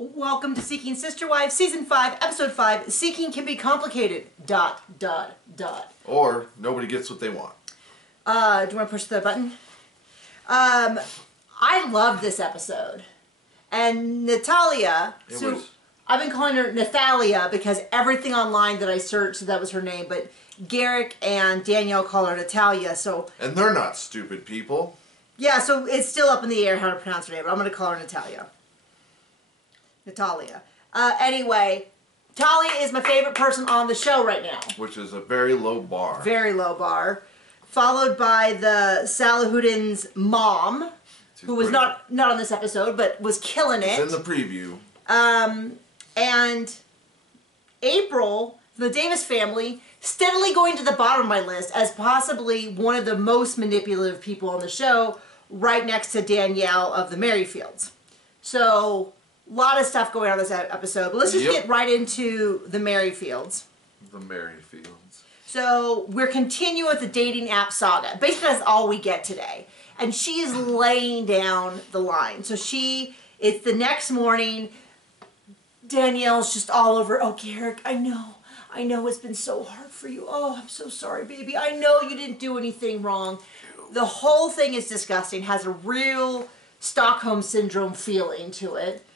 Welcome to Seeking Sister Wives, Season 5, Episode 5. Seeking can be complicated. ... Or nobody gets what they want. Do you want to push the button? I loved this episode. And Natalia, I've been calling her Nathalia because everything online that I searched, that was her name, but Garrick and Danielle call her Natalia, so... And they're not stupid people. Yeah, so it's still up in the air how to pronounce her name, but I'm going to call her Natalia. Anyway, Talia is my favorite person on the show right now. Which is a very low bar. Very low bar. Followed by the Salahudin's mom, who was not on this episode, but was killing it. It's in the preview. And April, the Davis family, steadily going to the bottom of my list as possibly one of the most manipulative people on the show, right next to Danielle of the Merrifields. So... a lot of stuff going on this episode, but let's just get right into the Merrifields. The Merrifields. So we're continuing with the dating app saga. Basically, that's all we get today. And she is laying down the line. So it's the next morning. Danielle's just all over. Oh, Garrick, I know it's been so hard for you. Oh, I'm so sorry, baby. I know you didn't do anything wrong. The whole thing is disgusting. Has a real Stockholm Syndrome feeling to it.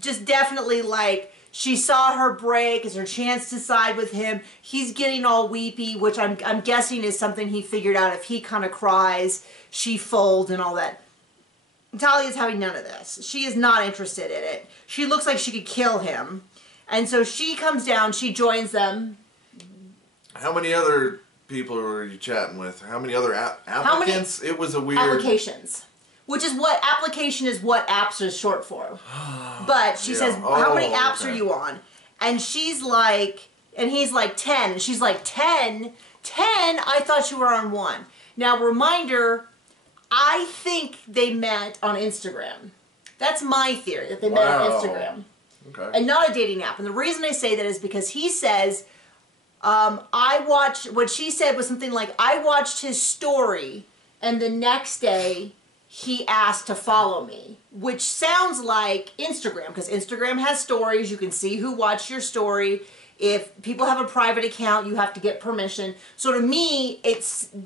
Just definitely like she saw her break. It's her chance to side with him. He's getting all weepy, which I'm guessing is something he figured out. If he kind of cries, she folds and all that. Natalia's having none of this. She is not interested in it. She looks like she could kill him. And so she comes down, she joins them. How many other people were you chatting with? How many other applicants? It was a weird... Applications. Which is what, application is what apps is short for. But she says, how many apps are you on? And she's like, and he's like 10. And she's like, 10? 10? I thought you were on 1. Now, reminder, I think they met on Instagram. That's my theory, that they met on Instagram. Okay. And not a dating app. And the reason I say that is because he says, what she said was something like, I watched his story, and the next day... he asked to follow me, which sounds like Instagram, because Instagram has stories. You can see who watched your story. If people have a private account, you have to get permission. So to me,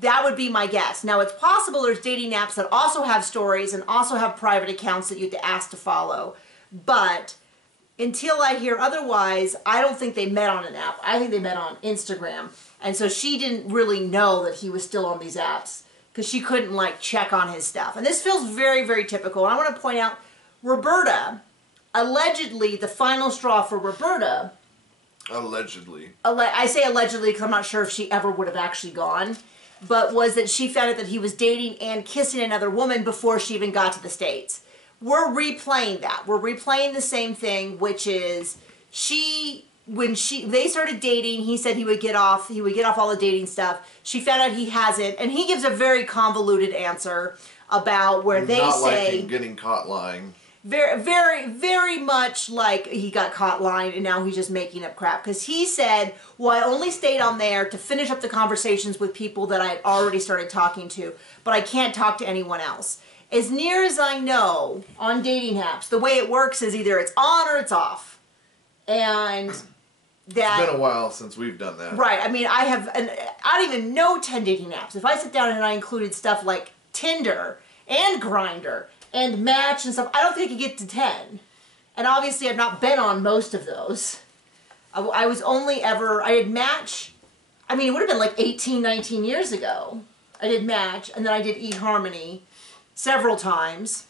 that would be my guess. Now, it's possible there's dating apps that also have stories and also have private accounts that you have to ask to follow. But until I hear otherwise, I don't think they met on an app. I think they met on Instagram. And so she didn't really know that he was still on these apps, because she couldn't, like, check on his stuff. And this feels very, very typical. And I want to point out, Roberta, allegedly, the final straw for Roberta... Allegedly. I say allegedly because I'm not sure if she ever would have actually gone, but was that she found out that he was dating and kissing another woman before she even got to the States. We're replaying that. We're replaying the same thing, which is when they started dating, he said he would get off all the dating stuff. She found out he hasn't, and he gives a very convoluted answer about where they not say... like getting caught lying. Very, very, very much like he got caught lying and now he's just making up crap. Because he said, well, I only stayed on there to finish up the conversations with people that I had already started talking to, but I can't talk to anyone else. As near as I know, on dating apps, the way it works is either it's on or it's off. And... it's been a while since we've done that. Right. I mean, I don't even know 10 dating apps. If I sit down and I included stuff like Tinder and Grindr and Match and stuff, I don't think I could get to 10. And obviously, I've not been on most of those. I was only ever... I did Match... I mean, it would have been like 18, 19 years ago. I did Match, and then I did eHarmony several times.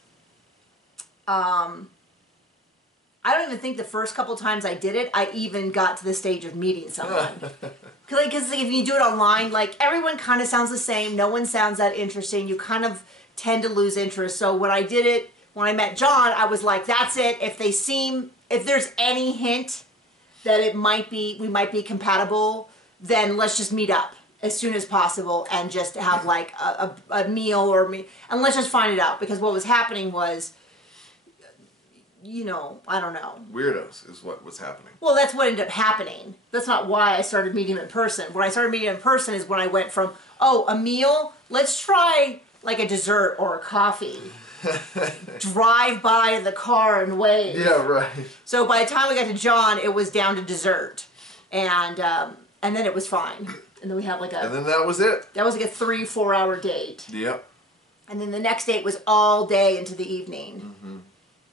I don't even think the first couple times I did it, I even got to the stage of meeting someone. Because if you do it online, like, everyone kind of sounds the same. No one sounds that interesting. You kind of tend to lose interest. So when I did it, when I met John, I was like, that's it. If there's any hint that we might be compatible, then let's just meet up as soon as possible and just have, like, a meal and let's just find it out. Because what was happening was... you know, I don't know. Weirdos is what was happening. Well, that's what ended up happening. That's not why I started meeting him in person. When I started meeting him in person is when I went from, oh, a meal? Let's try, like, a dessert or a coffee. drive by the car and wave. Yeah, right. So by the time we got to John, it was down to dessert, and then it was fine. And then we had like a. And then that was it. That was like a 3-4 hour date. Yep. And then the next date was all day into the evening. Mm-hmm.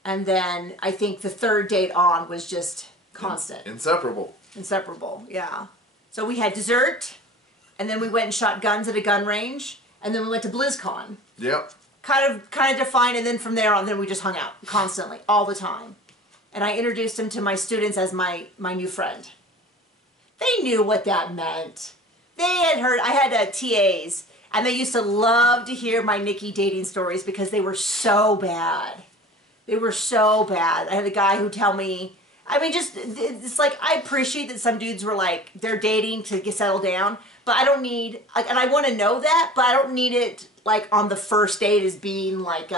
And then I think the third date on was just constant. Inseparable. Inseparable, yeah. So we had dessert, and then we went and shot guns at a gun range, and then we went to BlizzCon. Yep. Kind of defined, and then from there on, then we just hung out constantly, all the time. And I introduced him to my students as my new friend. They knew what that meant. They had heard, I had TAs, and they used to love to hear my Nikki dating stories because they were so bad. They were so bad. I had a guy who tell me, I mean, just, it's like, I appreciate that some dudes were like, they're dating to get settled down, but I don't need, like, and I want to know that, but I don't need it, like, on the first date as being like,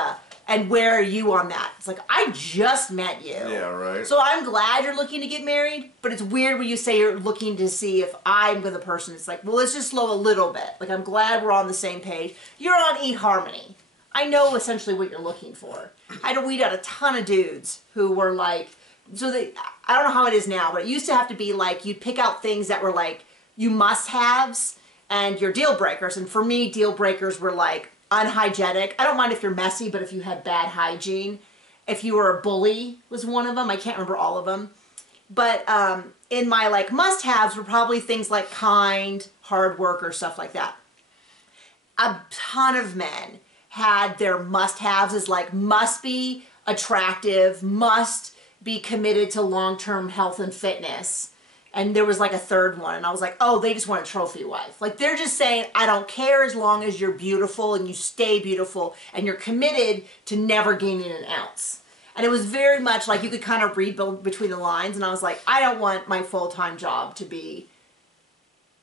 and where are you on that? It's like, I just met you. Yeah, right. So I'm glad you're looking to get married, but it's weird when you say you're looking to see if I'm the person. It's like, well, let's just slow a little bit. Like, I'm glad we're on the same page. You're on eHarmony. I know essentially what you're looking for. I had to weed out a ton of dudes who were like, so they, I don't know how it is now, but it used to have to be like, you'd pick out things that were like, you must-haves and your deal breakers. And for me, deal breakers were like, unhygienic. I don't mind if you're messy, but if you had bad hygiene. If you were a bully was one of them. I can't remember all of them. But in my like must-haves were probably things like kind, hard worker, stuff like that. A ton of men had their must-haves as like must be attractive, must be committed to long-term health and fitness. And there was like a third one, and I was like, oh, they just want a trophy wife. Like, they're just saying, I don't care as long as you're beautiful and you stay beautiful and you're committed to never gaining an ounce. And it was very much like you could kind of read between the lines, and I was like, I don't want my full-time job to be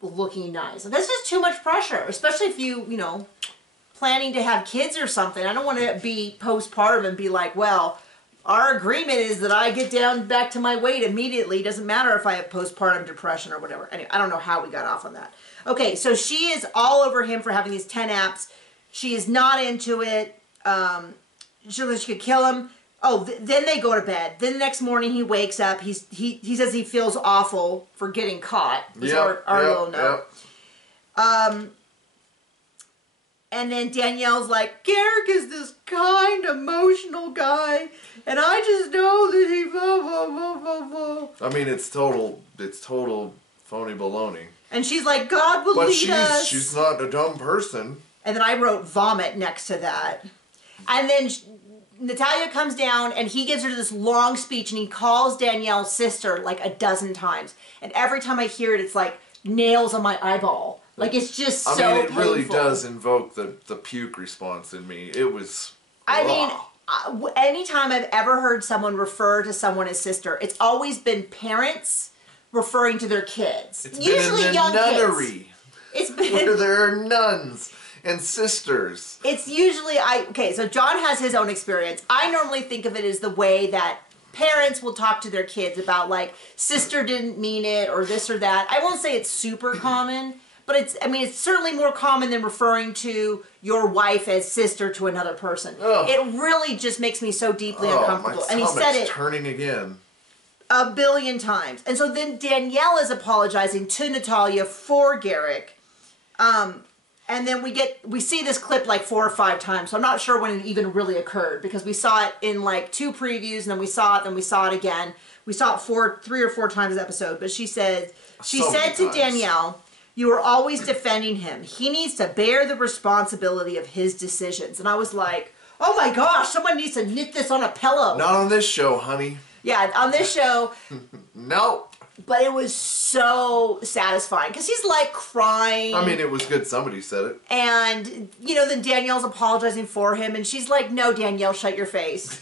looking nice. And that's just too much pressure, especially if you know, planning to have kids or something. I don't want to be postpartum and be like, well, our agreement is that I get down back to my weight immediately. Doesn't matter if I have postpartum depression or whatever. Anyway, I don't know how we got off on that. Okay, so she is all over him for having these 10 apps. She is not into it. She could kill him. Oh, then they go to bed. Then the next morning he wakes up. He says he feels awful for getting caught. Our little note. And then Danielle's like, Garrick is this kind, emotional guy, and I just know that he blah, blah, blah, blah, blah. I mean, it's total phony baloney. And she's like, God will lead us. But she's not a dumb person. And then I wrote vomit next to that. And then Natalia comes down, and he gives her this long speech, and he calls Danielle's sister like a dozen times. And every time I hear it, it's like nails on my eyeball. Like, it's just so painful. I mean, it really does invoke the puke response in me. It was... I mean, anytime I've ever heard someone refer to someone as sister, it's always been parents referring to their kids. It's usually been in the young nunnery. Kids. It's been... where there are nuns and sisters. It's usually... Okay, so John has his own experience. I normally think of it as the way that parents will talk to their kids about, like, sister didn't mean it, or this or that. I won't say it's super common... But it's certainly more common than referring to your wife as sister to another person. Ugh. It really just makes me so deeply uncomfortable. My and he said it turning again a billion times. And so then Danielle is apologizing to Natalia for Garrick. And then we see this clip like 4 or 5 times. So I'm not sure when it even really occurred, because we saw it in like 2 previews, and then we saw it, then we saw it again. We saw it 3 or 4 times this episode. But she said to Danielle, you are always defending him. He needs to bear the responsibility of his decisions. And I was like, oh my gosh, someone needs to knit this on a pillow. Not on this show, honey. Yeah, on this show. Nope. But it was so satisfying because he's like crying. I mean, it was good somebody said it. And, then Danielle's apologizing for him. And she's like, no, Danielle, shut your face.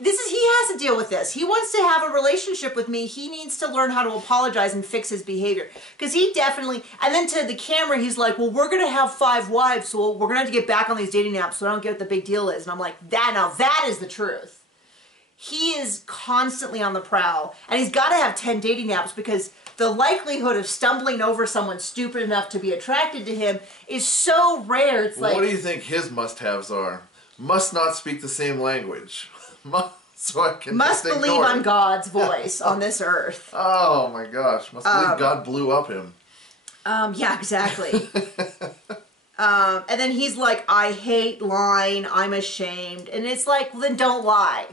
He has to deal with this. He wants to have a relationship with me. He needs to learn how to apologize and fix his behavior. Because he definitely, and then to the camera, he's like, well, we're going to have 5 wives, so we're going to have to get back on these dating apps, so I don't get what the big deal is. And I'm like, that is the truth. He is constantly on the prowl, and he's got to have 10 dating apps because the likelihood of stumbling over someone stupid enough to be attracted to him is so rare. It's like, what do you think his must-haves are? Must not speak the same language. So I can must just believe I'm God's voice on this earth. Oh my gosh. Must believe God blew up him. Yeah, exactly. And then he's like, I hate lying. I'm ashamed. And it's like, well, then don't lie.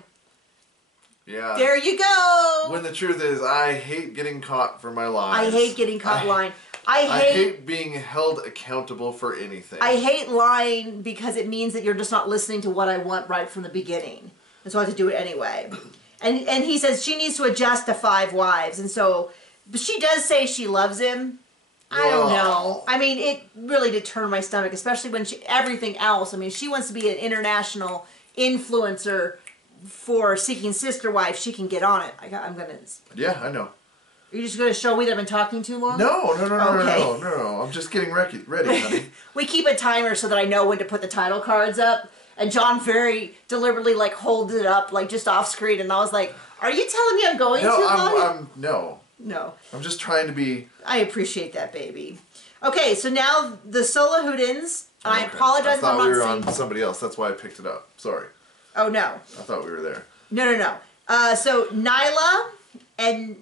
Yeah. There you go. When the truth is, I hate getting caught for my lies. I hate getting caught lying. I hate being held accountable for anything. I hate lying because it means that you're just not listening to what I want right from the beginning. And so I have to do it anyway. And he says she needs to adjust to 5 wives. And so, but she does say she loves him. I don't know. I mean, it really did turn my stomach, especially when everything else. I mean, she wants to be an international influencer for Seeking Sister Wife. She can get on it. I'm going to... Yeah, I know. Are you just going to show me that I've been talking too long? No. I'm just getting ready, honey. We keep a timer so that I know when to put the title cards up. And John very deliberately holds it up just off screen, and I was like, "Are you telling me I'm going too long?" No. I'm just trying to be. I appreciate that, baby. Okay, so now the Solohoudins. And I apologize if I'm not saying. I thought we were on somebody else. That's why I picked it up. Sorry. Oh no. I thought we were there. No. So Nyla and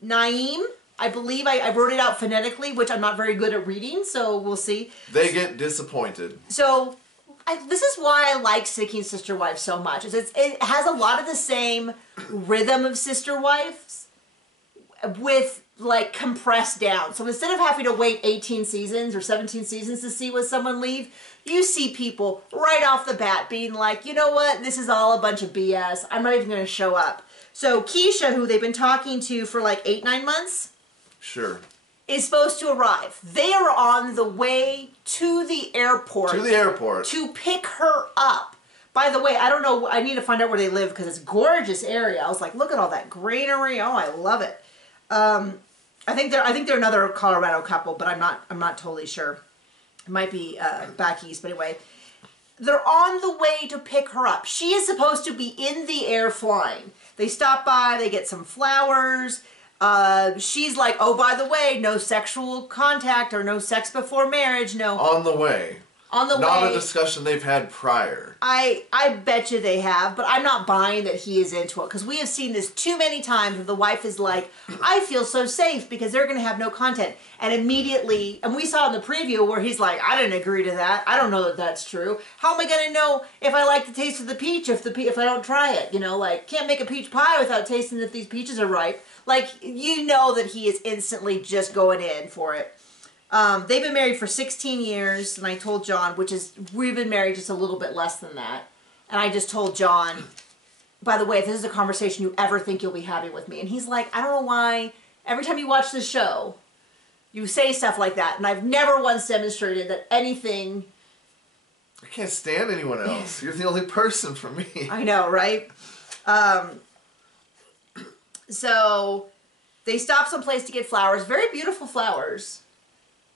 Naim. I believe I wrote it out phonetically, which I'm not very good at reading, so we'll see. They get disappointed. So. This is why I like Seeking Sister Wives so much. It has a lot of the same rhythm of Sister Wives with compressed down. So instead of having to wait 18 seasons or 17 seasons to see what someone leave, you see people right off the bat being like, you know what, this is all a bunch of BS. I'm not even going to show up. So Keisha, who they've been talking to for 8-9 months. Sure. Is supposed to arrive. They are on the way to the airport. To pick her up. By the way, I don't know. I need to find out where they live because it's a gorgeous area. I was like, look at all that greenery. Oh, I love it. I think they're another Colorado couple, but I'm not totally sure. It might be back east, but anyway. They're on the way to pick her up. She is supposed to be in the air flying. They stop by. They get some flowers. She's like, oh, by the way, no sexual contact or no sex before marriage, no. On the way. Not a discussion they've had prior. I bet you they have, but I'm not buying that he is into it because we have seen this too many times where the wife is like, I feel so safe because they're going to have no content. And immediately, and we saw in the preview where he's like, I didn't agree to that. I don't know that that's true. How am I going to know if I like the taste of the peach if I don't try it? Can't make a peach pie without tasting if these peaches are ripe. You know that he is instantly just going in for it. They've been married for 16 years, and I told John, we've been married just a little bit less than that. And I just told John, by the way, if this is a conversation you ever think you'll be having with me. And he's like, I don't know why, every time you watch this show, you say stuff like that. And I've never once demonstrated that anything... I can't stand anyone else. You're the only person for me. I know, right? So they stop someplace to get flowers. Very beautiful flowers.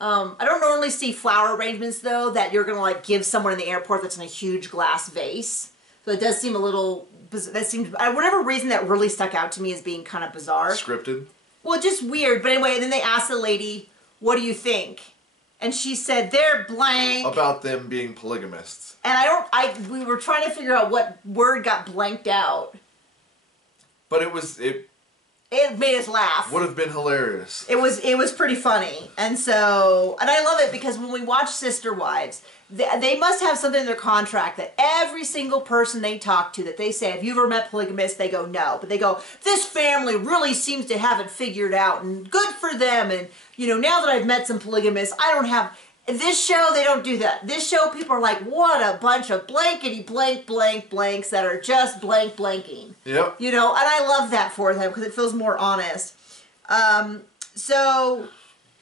I don't normally see flower arrangements, though, that you're going to, give someone in the airport that's in a huge glass vase. So it does seem a little... That seems... whatever reason that really stuck out to me as being kind of bizarre. Scripted? Well, just weird. But anyway, and then they asked the lady, what do you think? And she said, they're blank. About them being polygamists. And we were trying to figure out what word got blanked out. But it made us laugh. Would have been hilarious. It was pretty funny. And I love it because when we watch Sister Wives, they must have something in their contract that every single person they talk to, that they say, have you ever met polygamists? They go, no. But they go, this family really seems to have it figured out, and good for them. And, now that I've met some polygamists, I don't have... This show, they don't do that. This show, people are like, what a bunch of blankety blank blank blanks that are just blank blanking. Yep. And I love that for them because it feels more honest. So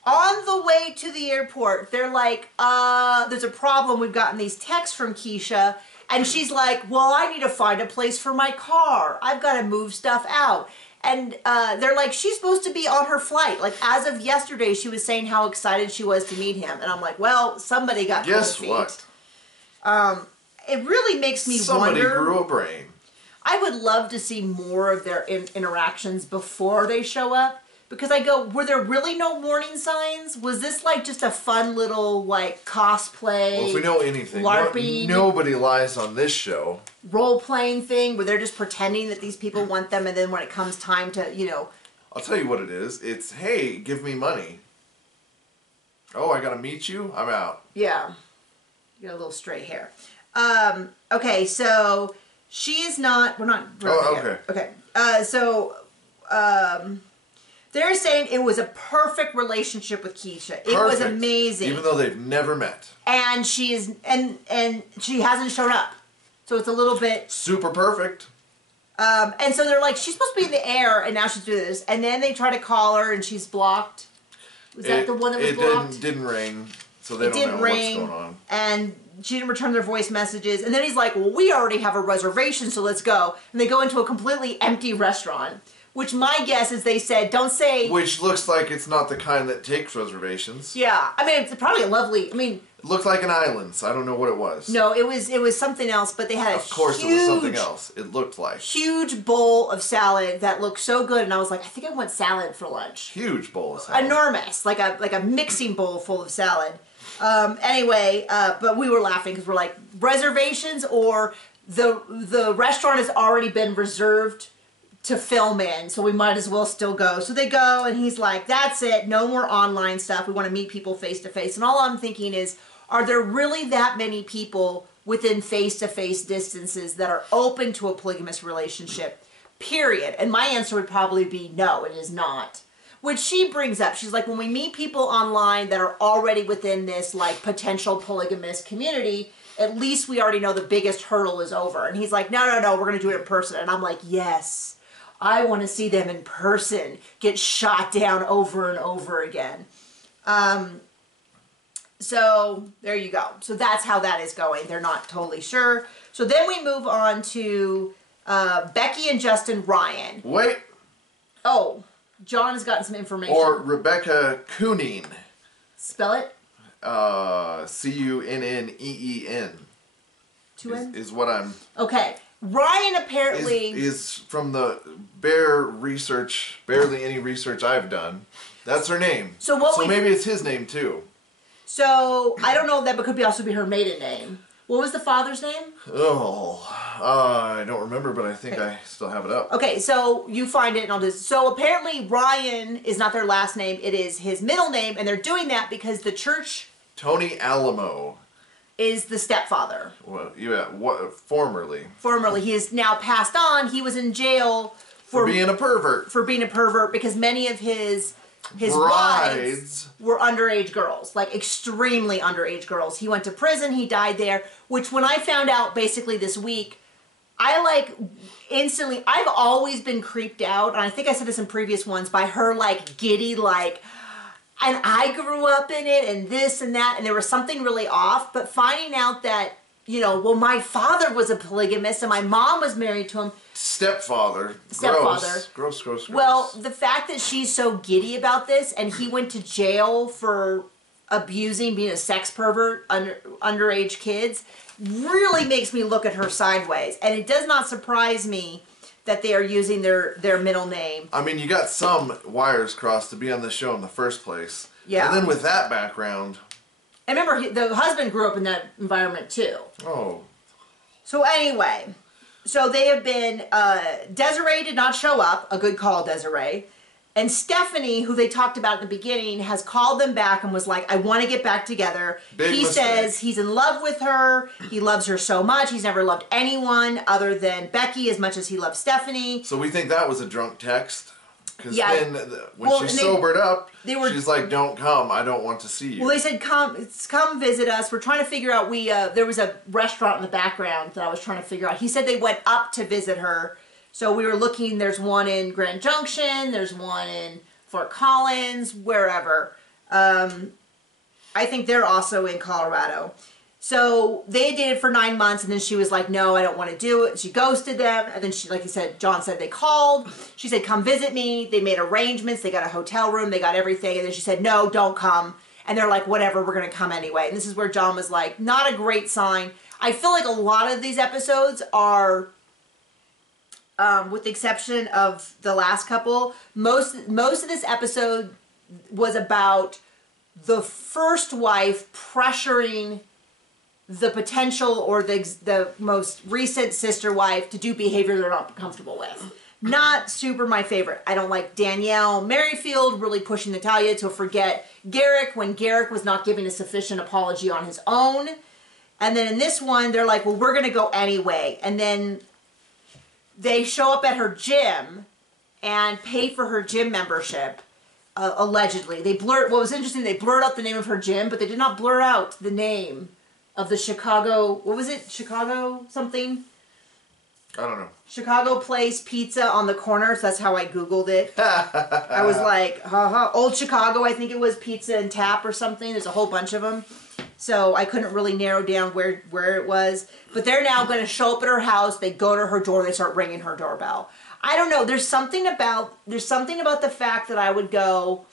on the way to the airport, they're like, there's a problem. We've gotten these texts from Keisha. And she's like, well, I need to find a place for my car. I've got to move stuff out. And they're like, she's supposed to be on her flight. As of yesterday, she was saying how excited she was to meet him. And I'm like, well, somebody got cold feet. Guess what? It really makes me Somebody wonder. grew a brain. I would love to see more of their interactions before they show up. Because I go, were there really no warning signs? Was this like just a fun little like cosplay? Well, if we know anything, LARPing, nobody lies on this show. Role-playing thing where they're just pretending that these people want them, and then when it comes time to, you know. I'll tell you what it is. It's, hey, give me money. Oh, I gotta meet you? I'm out. Yeah. You got a little straight hair. Okay, so she is not, we're not. Oh, okay. Okay. They're saying it was a perfect relationship with Keisha. It was amazing. Even though they've never met. And she is, and she hasn't shown up. So it's a little bit. Super perfect. And so they're like, she's supposed to be in the air, and now she's doing this. And then they try to call her, and she's blocked. Was that the one that was blocked? It didn't ring, so they don't know what's going on. And she didn't return their voice messages. And then he's like, well, we already have a reservation, so let's go. And they go into a completely empty restaurant. Which my guess is they said, don't say... Which looks like it's not the kind that takes reservations. Yeah. I mean, it's probably a lovely... I mean... It looked like an island, so I don't know what it was. No, it was something else, but they had Of course it was something else. It looked like. Huge bowl of salad that looked so good, and I was like, I think I want salad for lunch. Huge bowl of salad. Enormous. Like a mixing bowl full of salad. Anyway, but we were laughing because we're like, reservations or the restaurant has already been reserved to film in, so we might as well still go. So they go, and he's like, that's it, no more online stuff. We want to meet people face to face. And all I'm thinking is, are there really that many people within face-to-face distances that are open to a polygamous relationship, period? And my answer would probably be no, it is not. Which she brings up. She's like, when we meet people online that are already within this like potential polygamous community, at least we already know the biggest hurdle is over. And he's like, no, we're going to do it in person. And I'm like, yes, I want to see them in person get shot down over and over again. So there you go. So that's how that is going. They're not totally sure. So then we move on to Becky and Justin Ryan. Wait. Oh, John has gotten some information. Or Rebecca Cunneen. Spell it. Cunneen. Two N's? Is what I'm... Okay. Ryan apparently... Is from the barely any research I've done. That's her name. So maybe it's his name too. So, I don't know if that could also be her maiden name. What was the father's name? Oh, I don't remember, but I think I still have it up. Okay, so you find it and I'll just... So apparently Ryan is not their last name, it is his middle name, and they're doing that because the church... Tony Alamo. Is the stepfather. Well, yeah, formerly. Formerly. He is now passed on. He was in jail for being a pervert. For being a pervert because many of his wives were underage girls, like extremely underage girls. He went to prison, he died there, which when I found out basically this week, I like instantly, I've always been creeped out, and I think I said this in previous ones, by her like giddy like, and I grew up in it and this and that, and there was something really off, but finding out that, you know, well, my father was a polygamist and my mom was married to him. Stepfather. Gross. Well, the fact that she's so giddy about this and he went to jail for being a sex pervert, underage kids, really makes me look at her sideways. And it does not surprise me that they are using their middle name. I mean, you got some wires crossed to be on this show in the first place. Yeah. And then with that background... And remember, the husband grew up in that environment too. Oh. So anyway, so they have been, Desiree did not show up, a good call, Desiree. And Stephanie, who they talked about in the beginning, has called them back and was like, I want to get back together. He says he's in love with her. He loves her so much. He's never loved anyone other than Becky as much as he loves Stephanie. So we think that was a drunk text. Because then when she sobered up, she's like, don't come. I don't want to see you. Well, they said, come visit us. We're trying to figure out, there was a restaurant in the background that I was trying to figure out. He said they went up to visit her. So we were looking, there's one in Grand Junction, there's one in Fort Collins, wherever. I think they're also in Colorado. So they dated for 9 months, and then she was like, no, I don't want to do it. She ghosted them, and then she, like you said, John said they called. She said, come visit me. They made arrangements. They got a hotel room. They got everything. And then she said, no, don't come. And they're like, whatever, we're going to come anyway. And this is where John was like, not a great sign. I feel like a lot of these episodes are with the exception of the last couple, most of this episode was about the first wife pressuring the potential or the most recent sister wife to do behavior they're not comfortable with. Not super my favorite. I don't like Danielle Merrifield really pushing Natalia to forget Garrick when Garrick was not giving a sufficient apology on his own. And then in this one, they're like, well, we're going to go anyway. And then they show up at her gym and pay for her gym membership. Allegedly. What was interesting, they blurred out the name of her gym, but they did not blur out the name of the Chicago, what was it? Chicago something? I don't know. Chicago Place Pizza on the corner, so that's how I Googled it. I was like, haha. Old Chicago, I think it was, Pizza and Tap or something. There's a whole bunch of them. So I couldn't really narrow down where it was. But they're now going to show up at her house. They go to her door. They start ringing her doorbell. I don't know. There's something about the fact that I would go.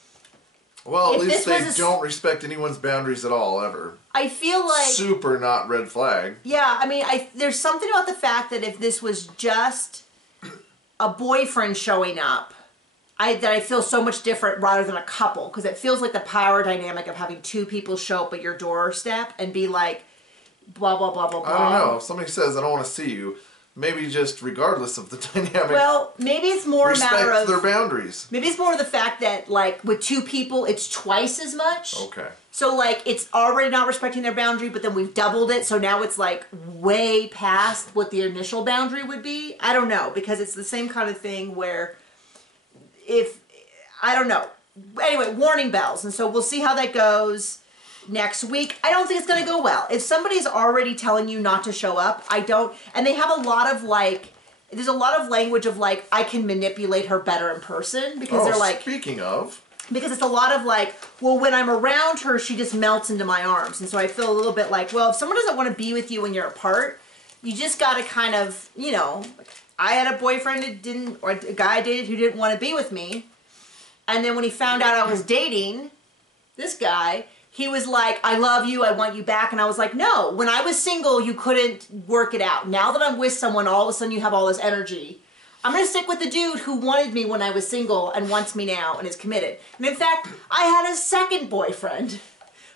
Well, at least they don't respect anyone's boundaries at all, ever. I feel like super not red flag. Yeah, I mean, there's something about the fact that if this was just a boyfriend showing up, that I feel so much different rather than a couple, because it feels like the power dynamic of having two people show up at your doorstep and be like, blah blah blah blah blah. I don't know. If somebody says, "I don't want to see you," maybe just regardless of the dynamic. Well, maybe it's more a matter of their boundaries. Maybe it's more of the fact that, like, with two people, it's twice as much. Okay. So, like, it's already not respecting their boundary, but then we've doubled it, so now it's, like, way past what the initial boundary would be. I don't know, because it's the same kind of thing where I don't know. Anyway, warning bells, and so we'll see how that goes next week. I don't think it's going to go well. If somebody's already telling you not to show up, and they have a lot of, like, there's a lot of language of, like, I can manipulate her better in person, because they're like... speaking of... Because it's a lot of like, well, when I'm around her, she just melts into my arms. And so I feel a little bit like, well, if someone doesn't want to be with you when you're apart, you just got to kind of, you know, I had a boyfriend or a guy I dated who didn't want to be with me. And then when he found out I was dating this guy, he was like, I love you, I want you back. And I was like, no, when I was single, you couldn't work it out. Now that I'm with someone, all of a sudden you have all this energy. I'm going to stick with the dude who wanted me when I was single and wants me now and is committed. And in fact, I had a second boyfriend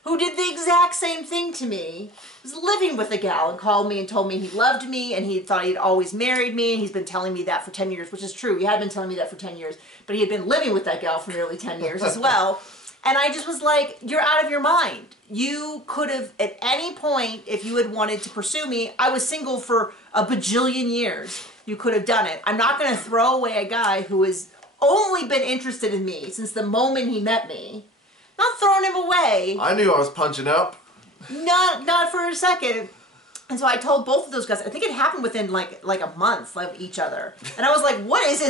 who did the exact same thing to me. He was living with a gal and called me and told me he loved me and he thought he'd always married me. And he's been telling me that for 10 years, which is true. He had been telling me that for 10 years. But he had been living with that gal for nearly 10 years as well. And I just was like, you're out of your mind. You could have, at any point, if you had wanted to pursue me, I was single for a bajillion years. You could have done it. I'm not going to throw away a guy who has only been interested in me since the moment he met me. Not throwing him away. I knew I was punching up. Not for a second. And so I told both of those guys. I think it happened within like a month of each other. And I was like, what is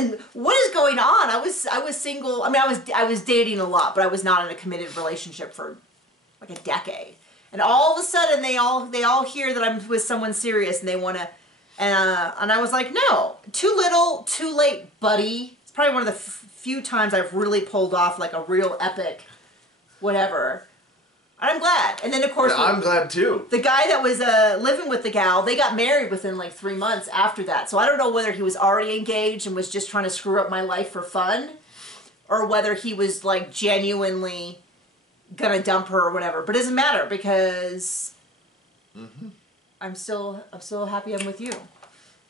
going on? I was single. I mean, I was dating a lot, but I was not in a committed relationship for like a decade. And all of a sudden, they all hear that I'm with someone serious, and they want to. And I was like, no, too little, too late, buddy. It's probably one of the few times I've really pulled off like a real epic whatever. And I'm glad. And then, of course... Yeah, I'm glad, too. The guy that was living with the gal, they got married within like 3 months after that. So I don't know whether he was already engaged and was just trying to screw up my life for fun, or whether he was like genuinely gonna dump her or whatever. But it doesn't matter, because... Mm-hmm. I'm still happy I'm with you.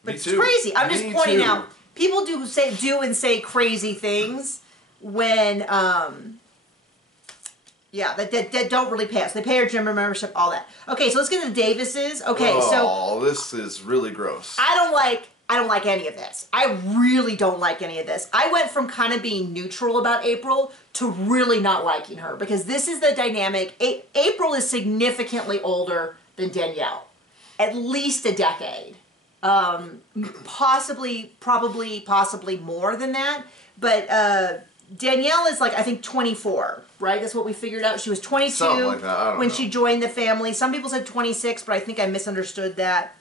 But it's crazy. I'm just pointing out, people do and say crazy things when, that don't really pay us. They pay our gym membership, all that. Okay, so let's get to the Davises. Okay, this is really gross. I don't like any of this. I really don't like any of this. I went from kind of being neutral about April to really not liking her, because this is the dynamic. April is significantly older than Danielle. At least a decade. Possibly more than that. But Danielle is like, I think 24, right? That's what we figured out. She was 22 like that. When she joined the family. Some people said 26, but I think I misunderstood that.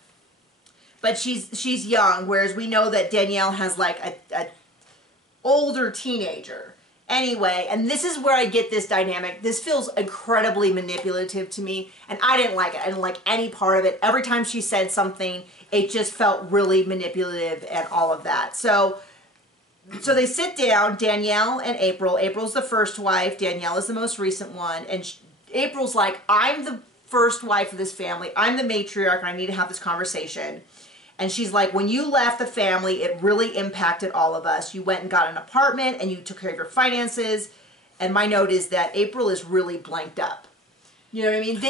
But she's young, whereas we know that Danielle has like a older teenager. Anyway, and this is where I get this dynamic. This feels incredibly manipulative to me, and I didn't like it. I didn't like any part of it. Every time she said something, it just felt really manipulative and all of that. So they sit down, Danielle and April. April's the first wife. Danielle is the most recent one. And April's like, I'm the first wife of this family. I'm the matriarch, and I need to have this conversation. And she's like, when you left the family, it really impacted all of us. You went and got an apartment, and you took care of your finances. And my note is that April is really blanked up. You know what I mean?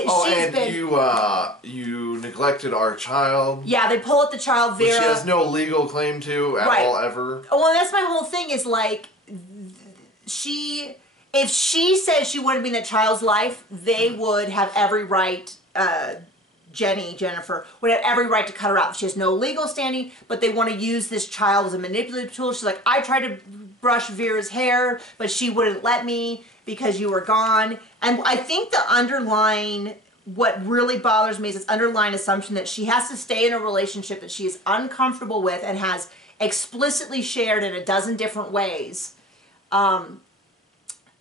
You neglected our child. Yeah, they pull up the child, Vera. Which she has no legal claim to at all, ever. Well, that's my whole thing is like, if she said she wanted to be in that child's life, they would have every right, Jennifer, would have every right to cut her out. She has no legal standing, but they want to use this child as a manipulative tool. She's like, I tried to brush Vera's hair, but she wouldn't let me because you were gone. And I think what really bothers me is this underlying assumption that she has to stay in a relationship that she is uncomfortable with and has explicitly shared in a dozen different ways.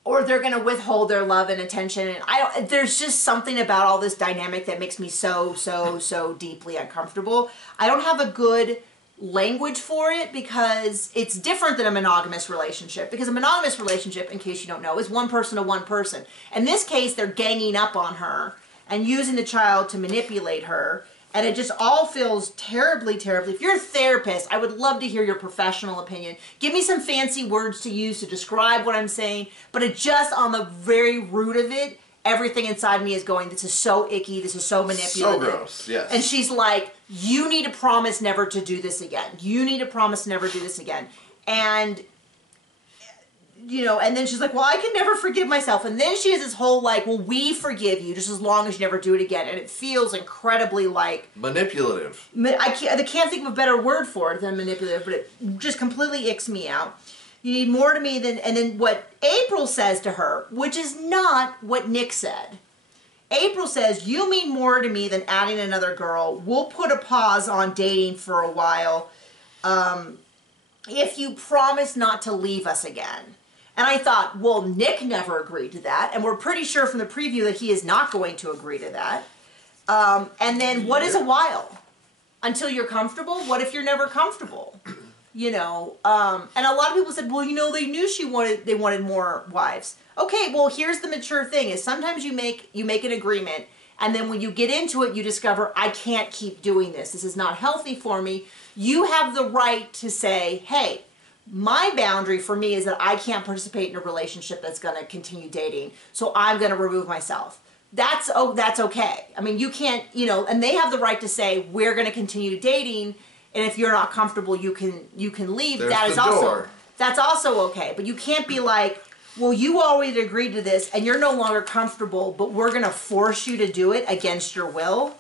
Or they're going to withhold their love and attention. And there's just something about all this dynamic that makes me so deeply uncomfortable. I don't have a good language for it because it's different than a monogamous relationship. Because a monogamous relationship, in case you don't know, is one person to one person. In this case, they're ganging up on her and using the child to manipulate her. And it just all feels terribly. If you're a therapist, I would love to hear your professional opinion. Give me some fancy words to use to describe what I'm saying. But it just, on the very root of it, everything inside me is going, this is so icky, this is so manipulative. So gross, yes. And she's like, you need to promise never to do this again. You need to promise never to do this again. And, you know, and then she's like, well, I can never forgive myself. And then she has this whole like, well, we forgive you just as long as you never do it again. And it feels incredibly like... manipulative. I can't think of a better word for it than manipulative, but it just completely icks me out. You need more to me than... And then what April says to her, which is not what Nick said. April says, you mean more to me than adding another girl. We'll put a pause on dating for a while if you promise not to leave us again. And I thought, well, Nick never agreed to that. And we're pretty sure from the preview that he is not going to agree to that. And then what is a while? Until you're comfortable? What if you're never comfortable? You know, and a lot of people said, well, you know, they knew they wanted more wives. Okay, well, here's the mature thing is sometimes you make an agreement, and then when you get into it, you discover, I can't keep doing this. This is not healthy for me. You have the right to say, hey, my boundary for me is that I can't participate in a relationship that's going to continue dating, so I'm going to remove myself. That's okay. I mean, you can't, you know, and they have the right to say, we're going to continue dating, and if you're not comfortable, you can leave. That's also okay. But you can't be like, well, you already agreed to this, and you're no longer comfortable, but we're going to force you to do it against your will.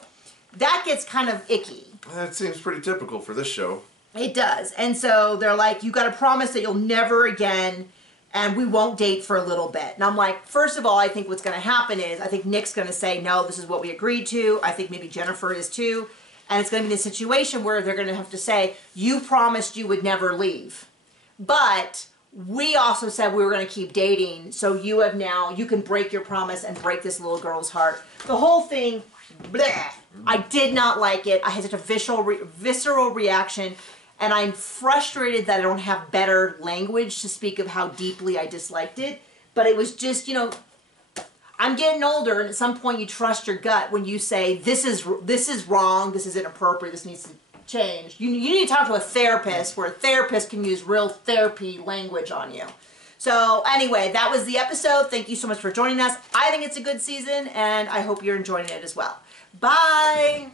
That gets kind of icky. That seems pretty typical for this show. It does. And so they're like, you got to promise that you'll never again, and we won't date for a little bit. And I'm like, first of all, I think what's going to happen is, I think Nick's going to say, no, this is what we agreed to. I think maybe Jennifer is too. And it's going to be the situation where they're going to have to say, you promised you would never leave. But we also said we were going to keep dating, so you can break your promise and break this little girl's heart. The whole thing, bleh. I did not like it. I had such a visceral reaction. And I'm frustrated that I don't have better language to speak of how deeply I disliked it. But it was just, you know, I'm getting older, and at some point you trust your gut when you say, this is wrong, this is inappropriate, this needs to change. You need to talk to a therapist where a therapist can use real therapy language on you. So anyway, that was the episode. Thank you so much for joining us. I think it's a good season, and I hope you're enjoying it as well. Bye!